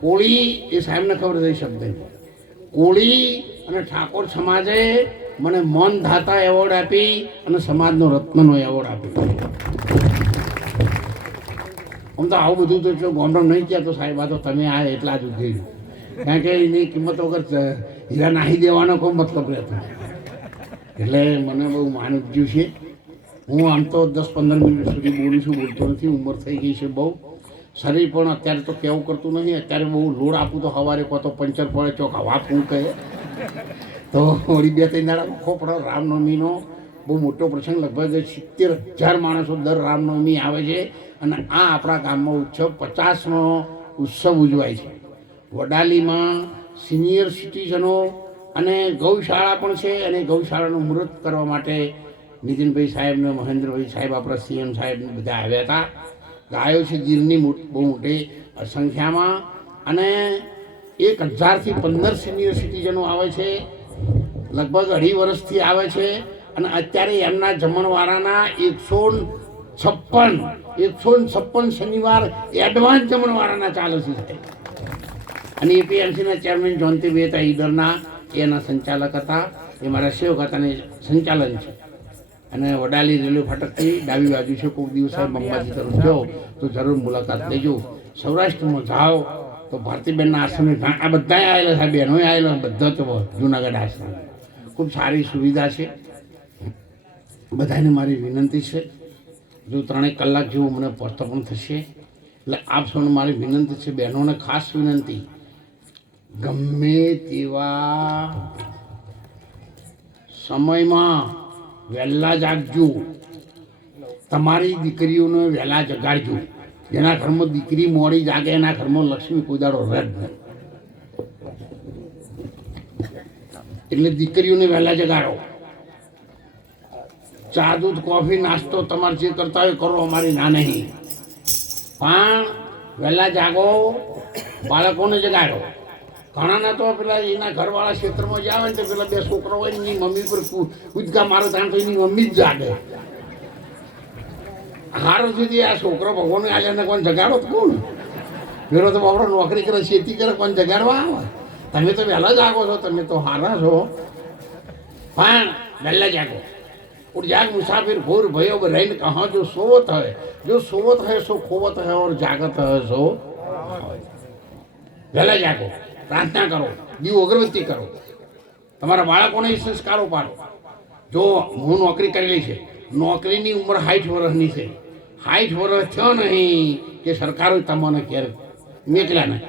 કોળી એ સાહેબને ખબર થઈ શબ્દ કોળી અને ઠાકોર સમાજે મને મન ધાતા એવોર્ડ આપી અને સમાજનો રત્નનો એવોર્ડ આપ્યો આમ તો આવું બધું તો જો ગોમડમ નહીં તો સાહેબ, આ તો તમે આ એટલા જ ઉઠી કારણ કે એની કિંમત વગર હીરા નાહી દેવાનો કોઈ મતલબ રહેતો એટલે મને બહુ માન ઉપજ્યું છે. હું આમ તો દસ પંદર મિનિટ સુધી બોલું છું, બોલતો નથી, ઉંમર થઈ ગઈ છે બહુ. શરીર પણ અત્યારે તો કેવું કરતું નથી, અત્યારે બહુ લોડ આપું તો સવારે કહો તો પંચર પડે, ચોક હવા ફૂં કહે. તો હોળી બે ત્રણ દાડા ખોપડો રામનવમીનો બહુ મોટો પ્રસંગ, લગભગ સિત્તેર હજાર માણસો દર રામનવમી આવે છે અને આ આપણા ગામમાં ઉત્સવ પચાસનો ઉત્સવ ઉજવાય છે. વડાલીમાં સિનિયર સિટીઝનો અને ગૌશાળા પણ છે અને ગૌશાળાનું મુહૂર્ત કરવા માટે નીતિનભાઈ સાહેબને મહેન્દ્રભાઈ સાહેબ, આપણા સીએમ સાહેબ બધા આવ્યા હતા. ગાયો છે, ગીરની બહુ મોટી સંખ્યામાં. અને એક હજારથી પંદર સિનિયર સિટીઝનો આવે છે. લગભગ અઢી વર્ષથી આવે છે. અને અત્યારે એમના જમણવારાના એકસો છપ્પન એકસો છપ્પન શનિવાર એડવાન્સ જમણવારાના ચાલે છે. અને એપીએમસીના ચેરમેન જોનતી મહેતા ઈદરના એના સંચાલક હતા. એ મારા સેવક હતા સંચાલન છે. અને વડાલી રેલવે ફાટકથી ડાબી બાજુ છે, કોઈક દિવસ અંબાજી તરફ જાઓ, તો જરૂર મુલાકાત લેજો. સૌરાષ્ટ્રમાં જાઓ, તો ભારતીબેનના આશ્રમે આ બધા આવેલા સાહેબ બહેનોય આવેલા બધા તો જુનાગઢ આશ્રમ. ખૂબ સારી સુવિધા છે. બધાને મારી વિનંતી છે, જો ત્રણેક કલાક જેવું મને પણ થશે, એટલે આપ સૌને મારી વિનંતી છે, બહેનોને ખાસ વિનંતી, ગમે તેવા સમયમાં વહેલા જાગજો. તમારી દીકરીઓને વહેલા જગાડજો. જેના ઘરમાં દીકરી મોડી જાગે, એના ઘરમાં લક્ષ્મી કોદાડો રદ નહીં. એટલે દીકરીઓને વહેલા જગાડો. ચા, દૂધ, કોફી, નાસ્તો તમારે જે કરતા હોય કરો, અમારી ના નહીં. પણ વહેલા જાગો, બાળકોને જગાડો. ઘણાના તો પેલા એના ઘરવાળા ક્ષેત્રમાં જ આવે ને તો પેલા બે છોકરો હોય એની મમ્મી પર ઉદકા મારો તાણ તો એની મમ્મી જ જાગે. હારો સુધી આ છોકરો ભગવાન આલ્યાને કોણ જગાડો કોણ? પેલો તો બાપડો નોકરી કરે, ખેતી કરે કોણ જગાડવા આવે. તમે તો વહેલા જાગો છો, તમે તો હારા છો. પણ વહેલા જાગો. જાગ, મુસાફિર, ભોર, ભયો રહીને કહો, જો સોવત હે જો સોવત હે સો ખોવત હે ઓર જાગત હે સો. વહેલા જાગો. પ્રાર્થના કરો, દીવ અગરબત્તી કરો. તમારા બાળકોને સંસ્કારો પાડો. જો હું નોકરી કરેલી છે, નોકરીની ઉંમર સાઠ વર્ષની છે. સાઠ વર્ષ થયો નહીં કે સરકાર તમને ઘેર મેકલ્યા નહીં.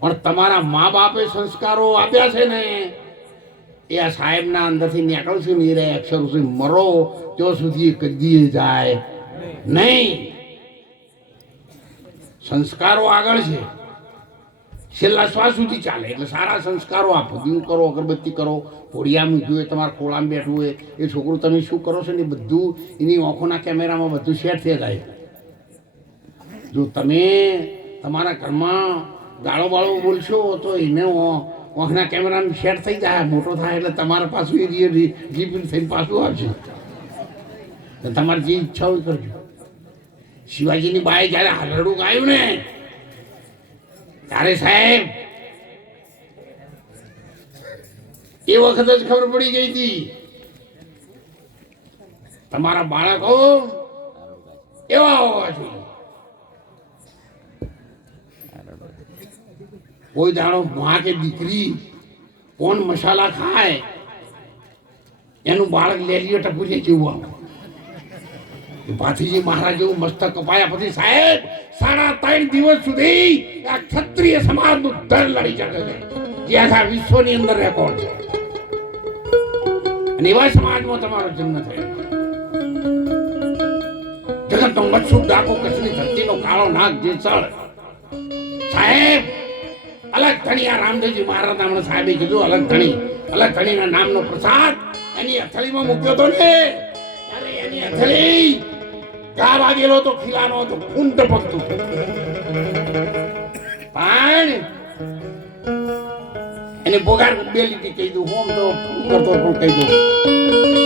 પણ તમારા મા બાપે સંસ્કારો આપ્યા છે ને, એ આ સાહેબના અંદરથી નીકળશે ને, એ રે અક્ષર સુધી મરો ત્યાં સુધી કદી જાય નહીં. સંસ્કારો આગળ છે. છેલ્લા શ્વાસ સુધી ચાલે. એટલે સારા સંસ્કારો આપો. દીવ કરો, અગરબત્તી કરો ઘોડિયા મૂક્યું હોય તમારા ખોળામાં બેઠું હોય, એ છોકરું તમે શું કરો છો ને બધું એની આંખોના કેમેરામાં બધું સેટ થઈ જાય. જો તમે તમારા ઘરમાં ગાળો બાળો બોલશો, તો એને આંખના કેમેરામાં સેટ થઈ જાય. મોટો થાય એટલે તમારા પાછું એ જીપ થઈને પાછું આવશે. તમારી જે ઈચ્છા હોય કરજો. શિવાજીની બાએ જ્યારે હાલરડું ગાયું ને તારે સાહેબ, એ વખત જ ખબર પડી ગઈ હતી. તમારા બાળકો એવા હોવા જોઈએ. કોઈ દાડો માં કે દીકરી કોણ મસાલા ખાય, એનું બાળક લેલીઓ ટપુરી જેવું આવે? ભાથીજી મહારાજ જેવું મસ્તક કપાયા પછી સાહેબ, સાડા ત્રણ દિવસ સુધી આ ક્ષત્રિય સમાજનું દર લડી શકે છે જે વિશ્વની અંદર રેકોર્ડ છે. અને એવા સમાજમાં તમારો જન્મ થયો. જગતનો મચ્છુ ડાકો કચ્છની ધરતીનો કાળો નાગ જે સળ સાહેબ, અલગ ધણી આ રામદેવજી મહારાજ હમણાં સાહેબે કીધું, અલગ ધણી. અલગ ધણીના નામનો પ્રસાદ એની અથડીમાં મૂક્યો તો ને. અરે એની અથડી ગા વાગેલો તો ખીલાનો તો ફૂંટ પકતું પણ એને બોગાર બે લીટી કહી દઉં, હું આમ તો કરતો પણ કહી દઉં.